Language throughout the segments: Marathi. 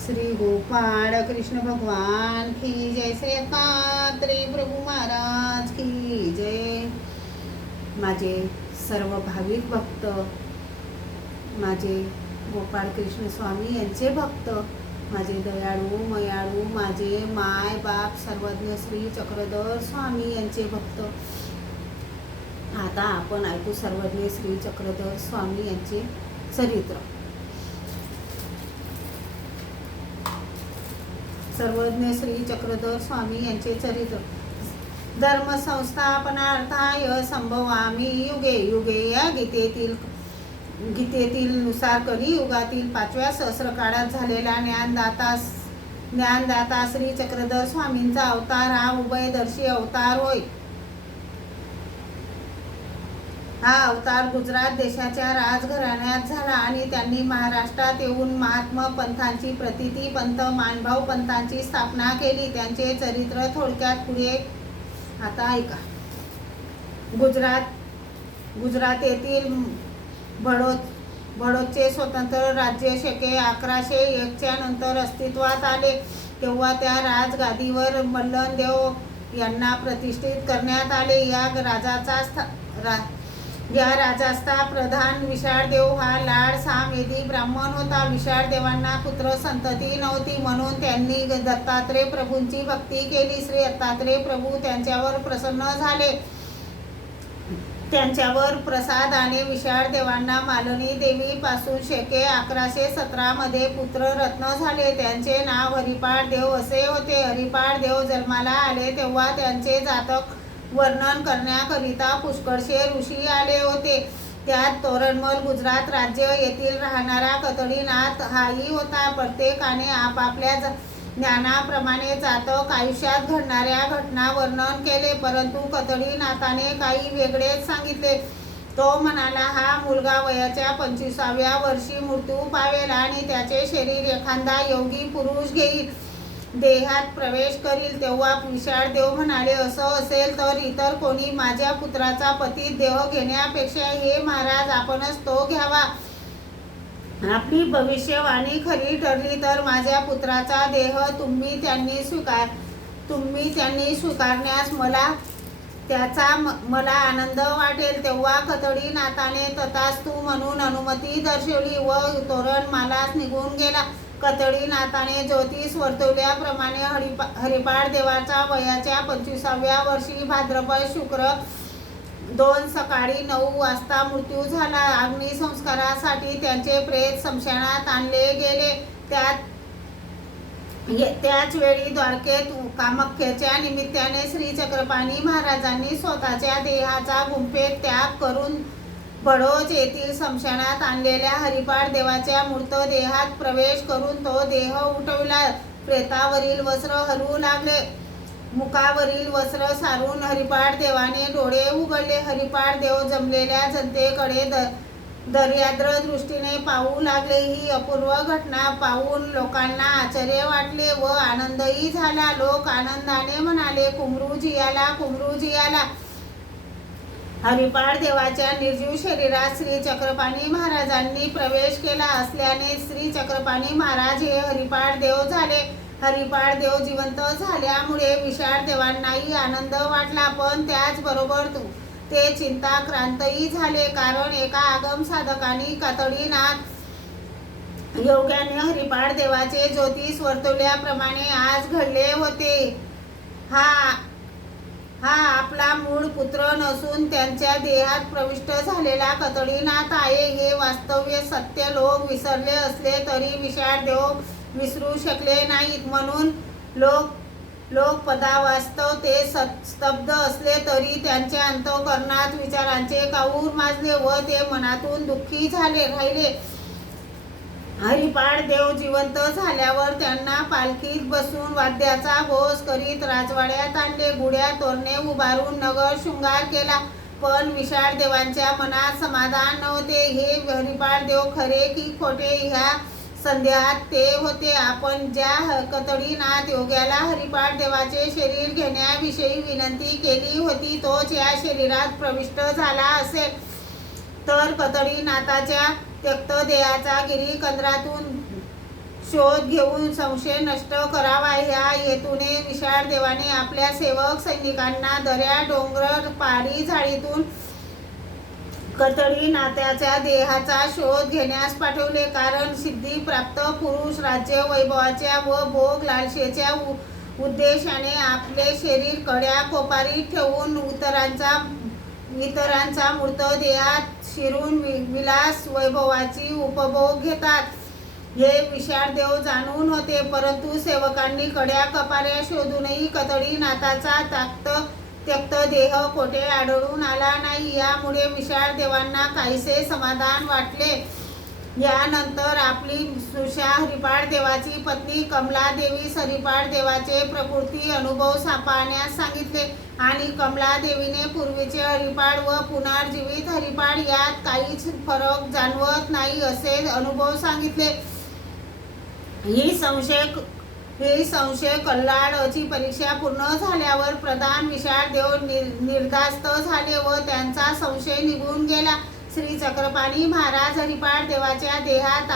श्री गोपाळ कृष्ण भगवान की जय, श्री दत्तात्रेय प्रभू महाराज की जय। माझे सर्व भाविक भक्त, माझे गोपाळ कृष्ण स्वामी यांचे भक्त, माझे दयाळू मयाळू, माझे माय बाप सर्वज्ञ श्री चक्रधर स्वामी यांचे भक्त। आता आपण ऐकू सर्वज्ञ श्री चक्रधर स्वामी यांचे चरित्र। सर्वज्ञ श्री चक्रधर स्वामी यांचे चरित्र। धर्म संस्थापनार्थाय संभवामी युगे युगे, या गीतेतील नुसार कलियुगातील 5व्या सहस्रकाळात झालेला ज्ञानदाता श्री चक्रधर स्वामींचा अवतार हा उभयदर्शी अवतार होय। हा अवतार गुजरात देशाच्या राजघराण्यात झाला आणि त्यांनी महाराष्ट्रात येऊन महात्मा पंथांची प्रतिती पंथ मानभाव पंथांची स्थापना केली। त्यांचे चरित्र थोडक्यात पुढे आता ऐका। गुजरात येथील बडोदचे स्वतंत्र राज्य शके 1101 च्या नंतर अस्तित्वात आले। तेव्हा त्या राजगादीवर मल्लनदेव यांना प्रतिष्ठित करण्यात आले। या राजाचा प्रधान विशाळदेव हा लाड सामेदी ब्राह्मण होता। विशाळदेवांना पुत्र संतती नव्हती, म्हणून त्यांनी दत्तात्रेय प्रभूंची भक्ती केली। श्री दत्तात्रेय प्रभू त्यांच्यावर प्रसन्न झाले। त्यांच्यावर प्रसादाने विशाळदेवांना मालिनी देवी पासून शके 1117 मध्ये पुत्र रत्न झाले। त्यांचे नाव हरिपाळ देव असे होते। हरिपाळ देव जन्माला आले तेव्हा त्यांचे जातक वर्णन करण्याकरिता पुष्कळशे ऋषी आले होते। त्यात तोरणमल गुजरात राज्य येथील राहणारा कतडीनाथ हाही होता। प्रत्येकाने आपापल्या ज्ञानाप्रमाणे जातक आयुष्यात घडणाऱ्या घटना वर्णन केले, परंतु कतडीनाथाने काही वेगळेच सांगितले। तो म्हणाला, हा मुलगा वयाच्या 25व्या वर्षी मृत्यू पावेल आणि त्याचे शरीर एखादा योगी पुरुष घेईल, देहात प्रवेश करील। तेव्हा विशाळदेव म्हणाले, असं असेल तर इतर कोणी माझ्या पुत्राचा पती देह घेण्यापेक्षा हे महाराज आपणच तो घ्यावा। आपली भविष्यवाणी खरी ठरली तर माझ्या पुत्राचा देह तुम्ही त्यांनी स्वीकारण्यास मला आनंद वाटेल। तेव्हा कतडीनाथाने तथास्तु म्हणून अनुमती दर्शवली व तोरणमालास निघून गेला। कतडीनाथाने ज्योतिष वर्तवल्याप्रमाणे हरिपाळ देवाचा वयाच्या 25व्या वर्षी भाद्रपद शुक्र 2 सकाळी 9 वाजता मृत्यू झाला। अग्निसंस्कारासाठी त्यांचे प्रेत स्मशानात आणले गेले। त्याच वेळी द्वारकेत कामाख्येच्या निमित्ताने श्री चक्रपाणी महाराजांनी स्वतःच्या देहाचा गुंफेत त्याग करून बडोद येथील स्मशानात आणलेल्या हरिपाळ देवाच्या मृतदेहात प्रवेश करून तो देह उठवला। प्रेतावरील वस्त्र हलवू लागले। मुखावरील वस्त्र सारून हरिपाळ देवाने डोळे उघडले। हरिपाळ देव जमलेल्या जनतेकडे दर्याद्र दृष्टीने पाहू लागले। ही अपूर्व घटना पाहून लोकांना आश्चर्य वाटले व आनंदही झाला। लोक आनंदाने म्हणाले, कुमरूजी आला, कुमरूजी आला। हरिपाळ देवाच्या निर्जीव शरीरात श्री चक्रपाणी महाराजांनी प्रवेश केला असल्याने श्री चक्रपाणी महाराज हे हरिपाळ देव झाले। हरिपाळ देव जिवंत झाल्यामुळे विशाळ देवांनाही आनंद वाटला, पण त्याचबरोबर ते चिंताक्रांतही झाले, कारण एका आगम साधकाने कतडीनाथ योग्याने हरिपाळ देवाचे ज्योतिष वर्तवल्याप्रमाणे आज घडले होते। हा आपला मूळ पुत्र नसून त्यांच्या देहात प्रविष्ट झालेला कतडीनाथ आहे। हे वास्तव्य सत्य लोक विसरले असले तरी विशाळदेव विसरू शकले नाहीत, म्हणून लोक पदावास्तव ते स्तब्ध असले तरी त्यांच्या अंतःकरणात विचारांचे काऊर माजले व ते मनातून दुःखी राहिले। हरिपाळ देव जिवंत झाल्यावर त्यांना पालखीत बसून वाद्याचा घोष करीत राजवाड्यात आणले। गुढ्या तोरणे उभारून नगर शृंगार केला, पण विशाळ देवांच्या मनात समाधान नव्हते। हे हरिपाळ देव खरे की खोटे ह्या संदेहात ते होते। आपण ज्या कतडीनाथ योग्याला हरिपाळ देवाचे शरीर घेण्याविषयी विनंती केली होती तोच या शरीरात प्रविष्ट झाला असेल तर कतडीनाथाच्या त्यक्त देहाचा गिरीकंदरातून शोध घेऊन संशय नष्ट करावा ह्या हेतूने विशाळ देवाने आपल्या सेवक सैनिकांना दऱ्या डोंगर पारी झाडीतून कथळी नाथाच्या देहाचा शोध घेण्यास पाठवले. कारण सिद्धिप्राप्त पुरुष राज्य वैभवाच्या व भोग लालसेच्या उद्देशाने आपले शरीर कड्या कोपारीत ठेवून इतरांचा मृतदेहात शिरून विलास वैभवाची उपभोग घेतात हे विशाळ देव जाणून होते. परंतु सेवकांनी कड्या कपाऱ्या शोधूनही कथळी नाथाचा त्यक्त देह कोठे आढळून आला नाही. यामुळे विशाळ देवांना काहीसे समाधान वाटले. यानंतर आपली सुषा हरिपाळ देवाची पत्नी कमला देवीस हरिपाळ देवाचे प्रकृती अनुभव पाहण्यास सांगितले आणि कमला देवीने पूर्वीचे हरिपाळ व पुनर्जीवित हरिपाळ यात काहीच फरक जाणवत नाही असे अनुभव सांगितले. ही संशय कल्लाडची परीक्षा पूर्ण झाल्यावर प्रधान विशाळ देव निर्धास्त झाले व त्यांचा संशय निघून गेला. श्री चक्रपाणी महाराज हरिपाळ देवाच्या देहात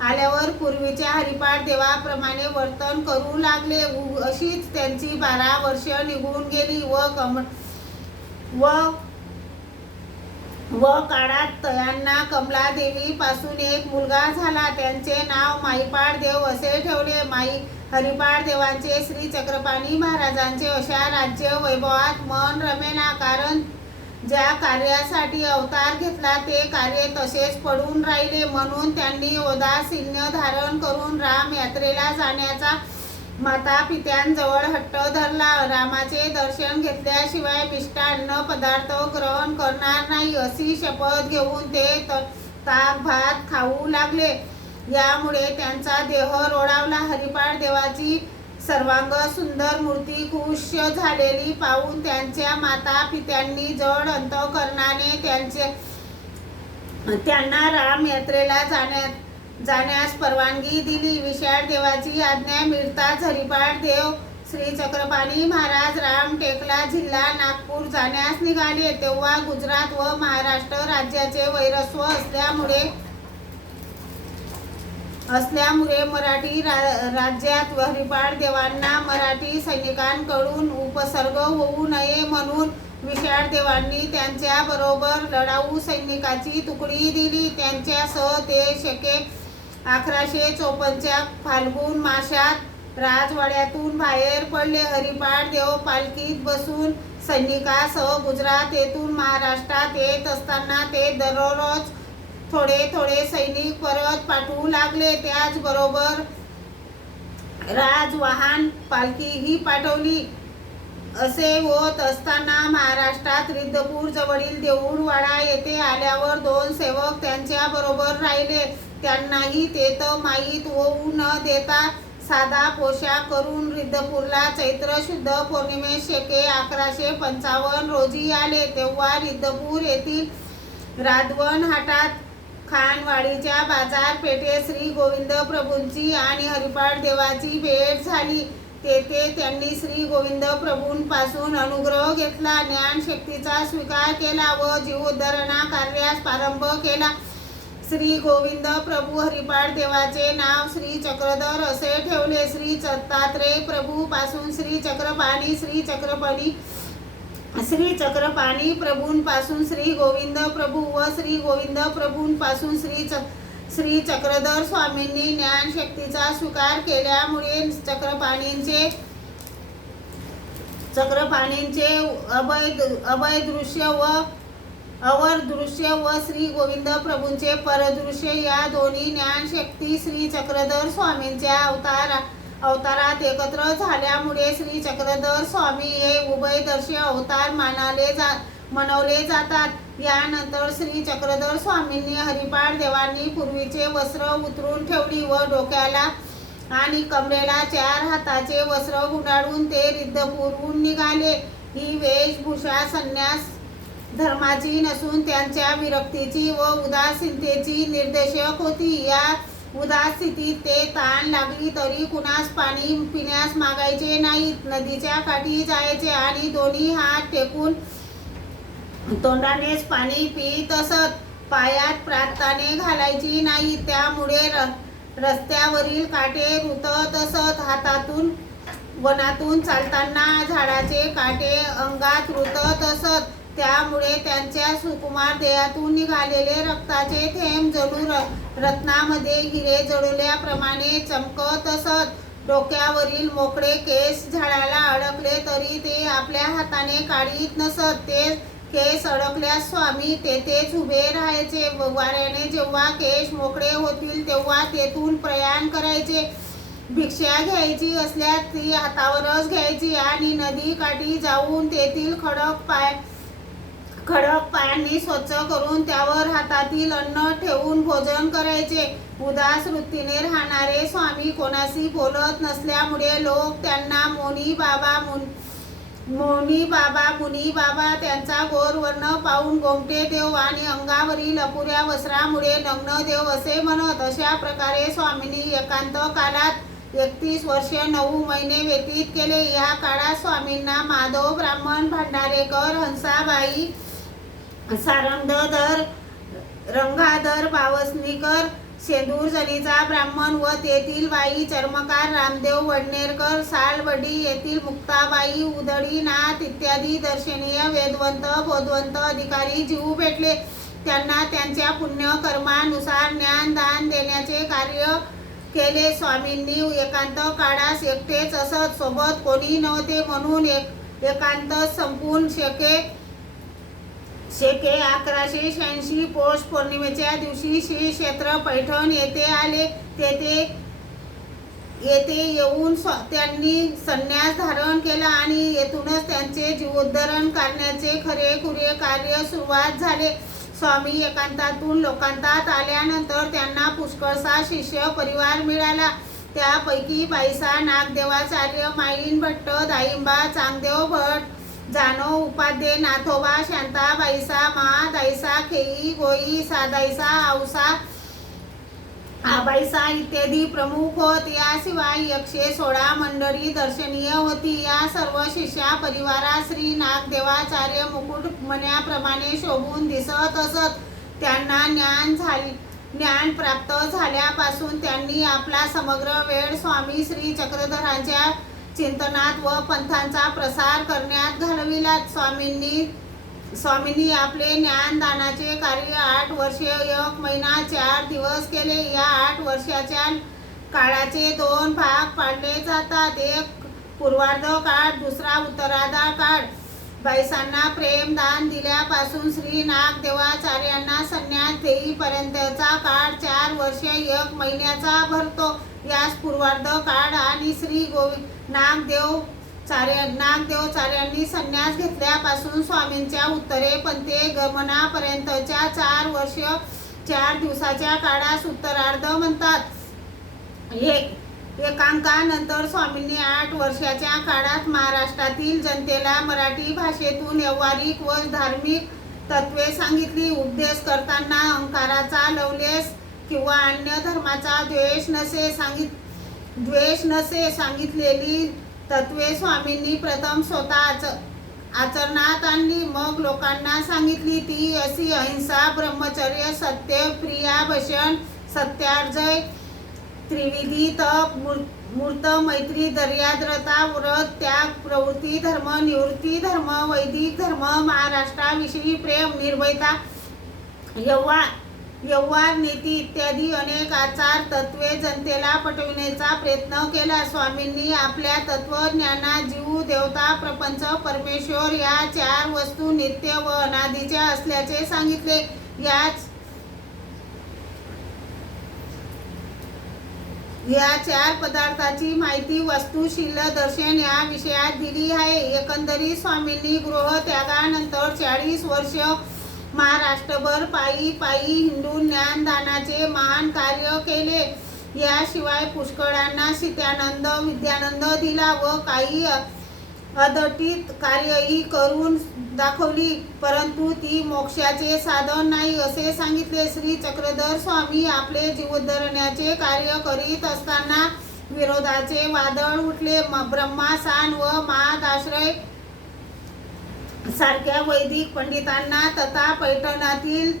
आल्यावर पूर्वीच्या हरिपाळ देवाप्रमाणे वर्तन करू लागले. अशीच त्यांची 12 वर्ष निघून गेली व काळात त्यांना कमला देवी पासून एक मुलगा झाला. त्यांचे नाव माईपाळ देव असे ठेवले. हरिपाळ देवांचे श्री चक्रपाणी महाराजांचे अशा राज्य वैभवात मन रमेना. कारण ज्या कार्यासाठी अवतार घेतला ते कार्य तसेच पडून राहिले. म्हणून त्यांनी औदासीन्य धारण करून राम यात्रेला जाण्याचा माता पित्यांजवळ हट्ट धरला. रामाचे दर्शन घेतल्याशिवाय मिष्टान्न पदार्थ ग्रहण करणार नाही अशी शपथ घेऊन ते ताक भात खाऊ लागले. यामुळे त्यांचा देह रोडावला. हरिपाळ देवाची सर्वांग सुंदर मूर्ती कुश झालेली पाहून त्यांच्या माता पित्यांनी जड अंतःकरणाने त्यांना राम यात्रेला जाण्यास परवानगी दिली. विशाळ देवाची आज्ञा मिळताच हरिपाळ देव श्री चक्रपाणी महाराज रामटेकला जिल्हा नागपूर जाण्यास निघाले. तेव्हा गुजरात व महाराष्ट्र राज्याचे वैरस्व असल्यामुळे मराठी राज्यात हरिपाळ देवांना मराठी सैनिकांकडून उपसर्ग होऊ नये म्हणून विशाळ देवांनी त्यांच्या बरोबर लढाऊ सैनिकाची तुकडी दिली. त्यांच्यासह ते शके 1154च्या फाल्गुन मासात राजवाड्यातून बाहेर पडले. हरिपाळ देव पालखीत बसून सैनिकासह गुजरात येथून महाराष्ट्रात येत असताना ते दररोज थोडे सैनिक परत पाठवू लागले. त्याचबरोबर राजवाहन पालखीही पाठवली. असे होत असताना महाराष्ट्रात रिद्धपूर जवळील देऊळवाडा येथे आल्यावर 2 सेवक त्यांच्या बरोबर राहिले. त्यांनाही तेथ माहीत होऊ न देता साधा पोशाख करून रिद्धपूरला चैत्र शुद्ध पौर्णिमेस शके 1155 रोजी आले. तेव्हा रिद्धपूर येथील राधवन हाटात खानवाडीच्या बाजारपेठेत श्री गोविंद प्रभूंची आणि हरिपाळ देवाची भेट झाली. तेथे त्यांनी श्री गोविंद प्रभूंपासून अनुग्रह घेतला, ज्ञानशक्तीचा स्वीकार केला व जीवोद्धरणा कार्यास प्रारंभ केला. श्री गोविंद प्रभू हरिपाळ देवाचे नाव श्री चक्रधर असे ठेवले. श्री दत्तात्रेय प्रभू पासून श्री चक्रपाणी प्रभूंपासून श्री गोविंद प्रभू व श्री गोविंद प्रभूंपासून श्री चक्रधर स्वामींनी ज्ञानशक्तीचा स्वीकार केल्यामुळे चक्रपाणींचे अभय दृश्य व श्री गोविंद प्रभूंचे परदृश्य या दोन्ही ज्ञानशक्ती श्री चक्रधर स्वामींच्या अवतारात एकत्र झाल्यामुळे श्री चक्रधर स्वामी हे उभयदर्शी अवतार मनवले जातात. यानंतर श्री चक्रधर स्वामींनी हरिपाळ देवांनी पूर्वीचे वस्त्र उतरून ठेवली व डोक्याला आणि कमरेला 4 हाताचे वस्त्र गुंडाळून ते रिद्धपूरहून निघाले. ही वेशभूषा संन्यास धर्माची नसून त्यांच्या विरक्तीची व उदासीनतेची निर्देशक होती. या उदासीतीत ते ताण लागली तरी कुणास पाणी पिण्यास मागायचे नाहीत. नदीच्या काठी जायचे आणि दोन्ही हात टेकून तोंडानेच पाणी पित असत. पायात प्रार्थने घालायची नाही. त्यामुळे रस्त्यावरील काटे रुतत असत. हातातून वनातून चालताना झाडाचे काटे अंगात रुतत असत. त्यामुळे त्यांच्या सुकुमार देहातून निघालेले रक्ताचे थेंब जणू रत्नामध्ये हिरे जळवल्याप्रमाणे चमकत असत. डोक्यावरील मोकळे केस झाडाला अडकले तरी ते आपल्या हाताने काढीत नसत. ते केस अडकल्यास स्वामी तेथेच उभे राहायचे. वाऱ्याने जेव्हा केस मोकळे होतील तेव्हा तेथून प्रयाण करायचे. भिक्षा घ्यायची असल्यास ती हातावरच घ्यायची आणि नदी काठी जाऊन तेथील खडक पायांनी स्वच्छ करून त्यावर हातातील अन्न ठेवून भोजन करायचे. उदास वृत्तीने राहणारे स्वामी कोणाशी बोलत नसल्यामुळे लोक त्यांना मुनी बाबा त्यांचा गोरवर्ण पाहून गोमटे देव आणि अंगावरील अपुऱ्या वस्त्रामुळे नग्न देव असे म्हणत. अशा प्रकारे स्वामींनी एकांत कालात 31 वर्ष 9 महिने व्यतीत केले. या काळात स्वामींना माधव ब्राह्मण, भांडारेकर, हंसाबाई, सारंगधर, रंगाधर, बावसनीकर, शेंदूरजनीचा ब्राह्मण व तेथील बाई, चर्मकार रामदेव वडनेरकर, सालवडी येथील मुक्ताबाई, उधळीनाथ इत्यादी दर्शनीय वेदवंत बोधवंत अधिकारी जीव भेटले. त्यांना त्यांच्या पुण्यकर्मानुसार ज्ञानदान देण्याचे कार्य केले. स्वामींनी एकांत काळास एकटेच असत. सोबत कोणी नव्हते म्हणून एकांत संपून शेके 1186 पौष पौर्णिमेच्या दिवशी श्री क्षेत्र पैठण येथे आले. येथे येऊन त्यांनी संन्यास धारण केला आणि येथूनच त्यांचे जीवोद्धरण करण्याचे खरेखुरे कार्य सुरुवात झाले. स्वामी एकांतातून लोकांतात आल्यानंतर त्यांना पुष्कळसा शिष्य परिवार मिळाला. त्यापैकी बाईसा नागदेवाचार्य, माईन भट्ट, दाईंबा, चांगदेव भट, जानव उपाध्ये, नाथोबा, शांता, बाईसा, मा, दाईसा, खेई, गोई, सादाईसा, औसा, आबाईसा इत्यादी प्रमुख होत. याशिवाय 116 मंडळी दर्शनीय होती. या सर्व शिष्या परिवारात श्री नागदेवाचार्य मुकुटमण्याप्रमाणे शोभून दिसत असत. त्यांना ज्ञान प्राप्त झाल्यापासून त्यांनी आपला समग्र वेळ स्वामी श्री चक्रधरांच्या चिंतनात व पंथांचा प्रसार करण्यात घालविला. स्वामींनी आपले ज्ञानदानाचे कार्य 8 वर्षे 1 महिना 4 दिवस केले. या 8 वर्षाच्या काळाचे 2 भाग पाडले जातात. एक पूर्वार्ध काळ, दुसरा उत्तरार्ध काळ. बाईसांना प्रेमदान दिल्यापासून श्री नागदेवाचार्यांना संन्यास देईपर्यंतचा काळ 4 वर्षे 1 महिन्याचा भरतो. यास पूर्वार्ध काळ आणि श्री नागदेवाचार्यांनी संन्यास घेतल्यापासून स्वामींच्या उत्तरेपंथे गमनापर्यंतच्या 4 वर्ष 4 दिवसाच्या काळास उत्तरार्ध म्हणतात. एकांकानंतर स्वामींनी 8 वर्षाच्या काळात महाराष्ट्रातील जनतेला मराठी भाषेतून व्यावहारिक व धार्मिक तत्त्वे सांगितली. उपदेश करताना अहंकाराचा लवलेश किंवा अन्य धर्माचा द्वेष नसे सांगितलेली तत्त्वे स्वामींनी प्रथम स्वतः आचरणात आणली, मग लोकांना सांगितली. ती अशी: अहिंसा, ब्रह्मचर्य, सत्य, प्रियाभषण, सत्यार्जय, त्रिविधी तप, मूर्त मैत्री, दर्याद्रता, व्रत, त्याग, प्रवृत्ती धर्म, निवृत्ती धर्म, वैदिक धर्म, महाराष्ट्राविषयी प्रेम, निर्भयता, व्यवहार नीती इत्यादी अनेक आचार तत्त्वे जनतेला पटविण्याचा प्रयत्न केला. स्वामींनी आपल्या तत्वज्ञानात जीव, देवता, प्रपंच, परमेश्वर या 4 वस्तू नित्य व अनादीच्या असल्याचे सांगितले. या 4 पदार्थाची माहिती वस्तुशील दर्शन या विषयात दिली आहे. एकंदरीत स्वामींनी गृहत्यागानंतर 40 वर्ष महाराष्ट्रभर पायी हिंदू ज्ञानदानाचे महान कार्य केले. याशिवाय पुष्कळांना शित्यानंद, विद्यानंद दिला व काही अदटित कार्यही करून दाखवली, परंतु ती मोक्षाचे साधन नाही असे सांगितले. श्री चक्रधर स्वामी आपले जीवोद्धरणाचे कार्य करीत असताना विरोधाचे वादळ उठले. ब्रह्मासान व महादाश्रय सारख्या वैदिक पंडितांना तथा पैठणातील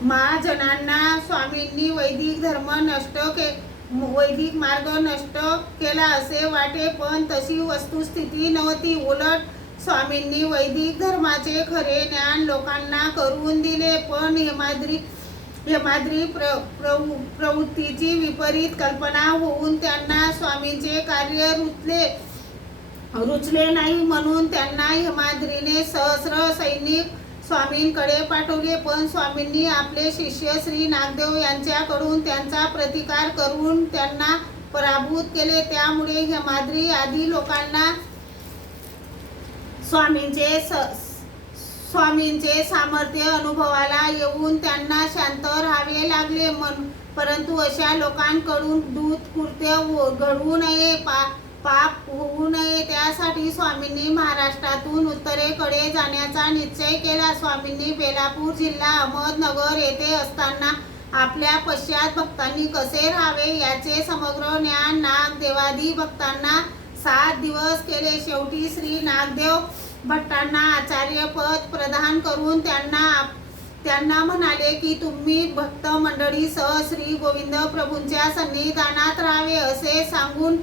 महाजनांना स्वामींनी वैदिक मार्ग नष्ट केला असे वाटे, पण तशी वस्तुस्थिती नव्हती. उलट स्वामींनी वैदिक धर्माचे खरे ज्ञान लोकांना करून दिले. पण हेमाद्री प्रवृत्तीची विपरीत कल्पना होऊन त्यांना स्वामींचे कार्य रुचले नाही. म्हणून त्यांना हेमाद्रीने सहस्र सैनिक स्वामींकडे पाठवले. पण स्वामींनी आपले शिष्य श्री नागदेव यांच्याकडून त्यांचा प्रतिकार करून त्यांना पराभूत केले. त्यामुळे हेमाद्री आदी लोकांना स्वामींचे सामर्थ्य अनुभवाला येऊन त्यांना शांत राहावे लागले. परंतु अशा लोकांकडून दूत कृत्य घडवू नये, पाप होऊ नये, त्यासाठी स्वामींनी महाराष्ट्रातून उत्तरेकडे जाण्याचा निश्चय केला. स्वामींनी बेलापूर जिल्हा अहमदनगर येथे असताना आपल्या पश्चात भक्तांनी कसे राहावे याचे समग्र ज्ञान नागदेवादी भक्तांना 7 दिवस केले. शेवटी श्री नागदेव भट्टांना आचार्यपद प्रदान करून त्यांना म्हणाले की तुम्ही भक्त मंडळीसह श्री गोविंद प्रभूंच्या सन्निधानात राहावे. असे सांगून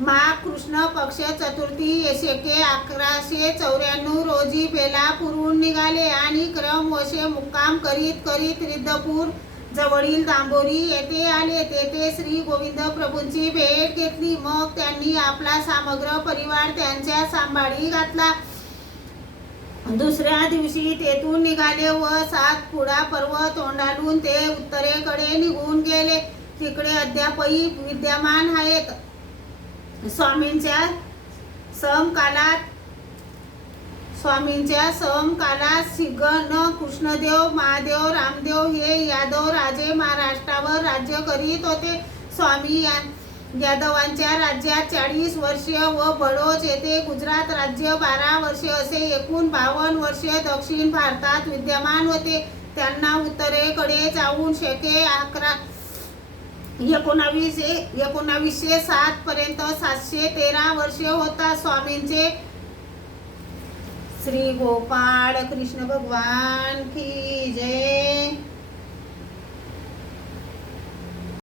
माघ कृष्ण पक्ष चतुर्थी शके 1194 रोजी बेलापूरहून निघाले आणि क्रमवशे मुक्काम करीत रिद्धपूर जवळील दांबोरी येथे आले. तेथे श्री गोविंद प्रभूंची भेट घेतली. मग त्यांनी आपला समग्र परिवार त्यांच्या सांभाळी घातला. दुसऱ्या दिवशी तेथून निघाले व सातपुडा पर्वत ओलांडून ते उत्तरेकडे निघून गेले. तिकडे अद्यापही विद्यमान आहेत. स्वामींच्या समकालात सिंहण, कृष्णदेव, महादेव, रामदेव हे यादव राजे महाराष्ट्रावर राज्य करीत होते. स्वामी यादवांच्या राज्यात 40 वर्षे व बडोज येथे गुजरात राज्य 12 वर्षे असे एकूण 52 वर्षे दक्षिण भारतात विद्यमान होते. त्यांना उत्तरेकडे जाऊन शके 1907 पर्यंत 713 वर्षे होता. स्वामींचे श्री गोपाळ कृष्ण भगवान की जय.